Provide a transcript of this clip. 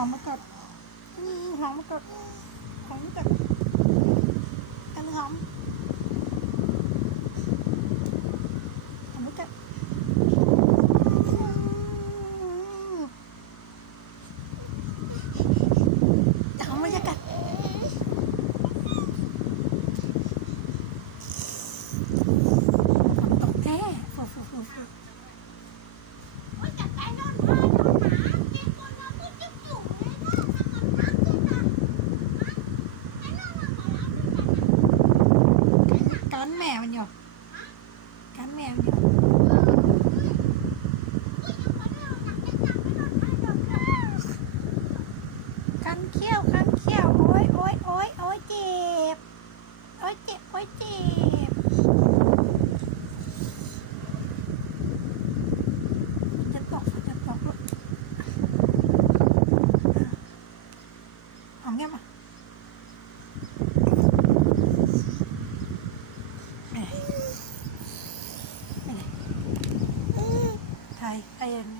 หอมมากัดหอมมากัดหอมมากัด แม่มันอยู่กันแม่มันอยู่กันเขี้ยวกันเขี้ยวโอ้ยโอ้ยโอ้ยโอ้ยเจ็บโอ้ยเจ็บโอ้ยเจ็บ Ay, ayan.